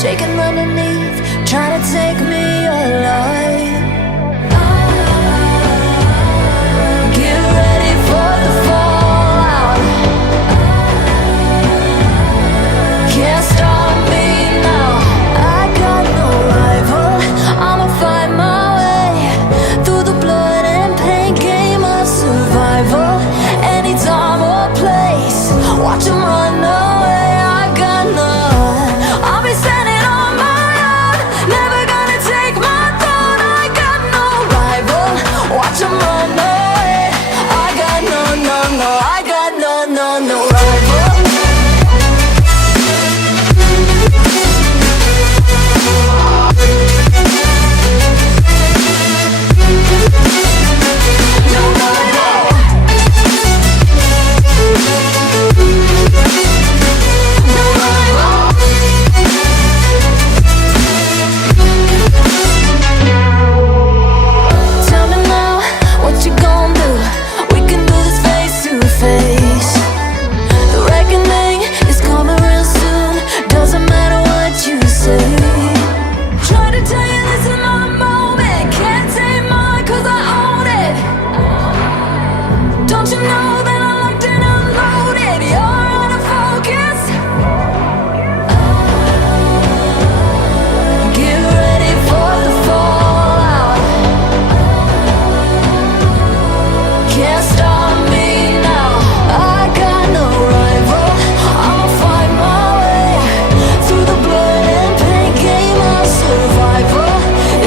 shaking underneath, trying to take me alive. Get ready for the fallout. Can't stop me now. I got no rival. I'ma fight my way through the blood and pain game of survival. Any time or place, watch 'em run away. I got none. I'll be standing on my own, never gonna take my throne. I got no rival. Watch 'em run away. I got no, no, no. I got no, no, no rival. No rival. No rival. Tell me now, what you gon' do? We can do this face to face. The reckoning is coming real soon. Doesn't matter what you say. Try to tell you this is my moment. Can't take mine 'cause I own it. Don't you know that I'm locked and unloaded? You're out of focus. Get ready for the fallout. Can't stop me now. I got no rival. I'ma fight my way through the blood and pain game of survival.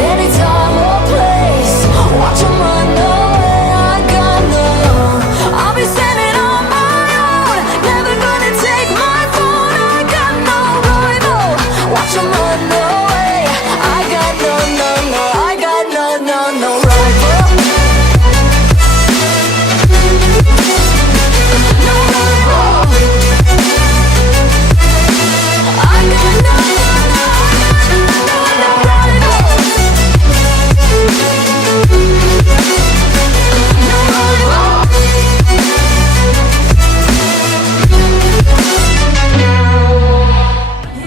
Any time or place, watch 'em run away. I got no. I'll be standing on my own, never gonna take my phone. I got no rival. Watch 'em run away. I got no, no, no. I got no, no, no rival. No rival. I got no, no, no, no rival. No rival.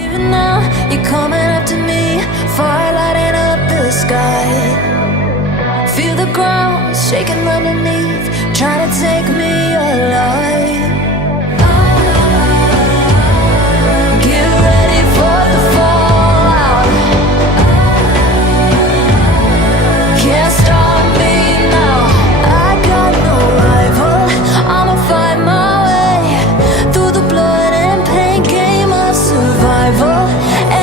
Even now, you're coming up to me, fire lighting up the sky. Feel the ground shaking underneath, trying to take me alive. Get ready for the fallout. Can't stop me now. I got no rival. I'ma fight my way through the blood and pain game of survival.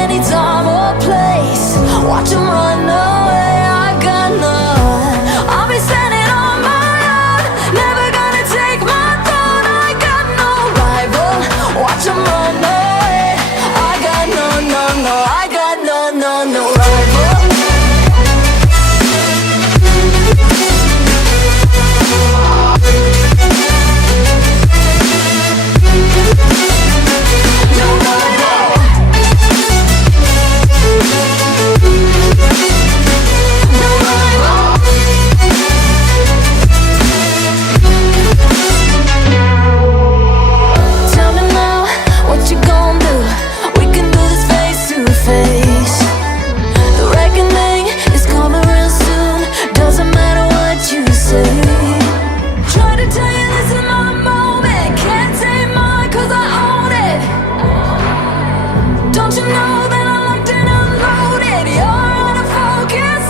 Any time or place, watch 'em run away. I got none. I'll be standing on my own, never gonna take my throne. I got no rival. Watch 'em run away. I got no, no, no. I got no, no, no rival. No rival. No rival. Tell me now, what you gon' do? We can do this face to face. The reckoning is coming real soon. Doesn't matter what you say. Try to tell you this is my moment. Can't take mine 'cause I own it. Don't you know that I'm locked and unloaded? You're out of focus.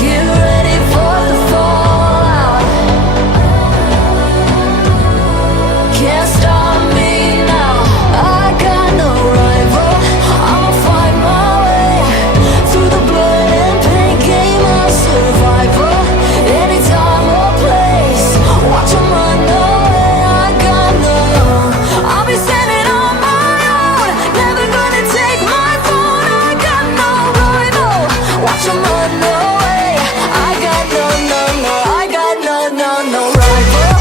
Get ready for the fallout. Can't stop me now. I got no rival. I'ma fight my way through the blood and pain game of survival. Any time or place, watch 'em run away. I got no. I'll be standing on my own, never gonna take my phone. I got no rival. Watch 'em run away. I got no, no, no. I got no, no, no rival.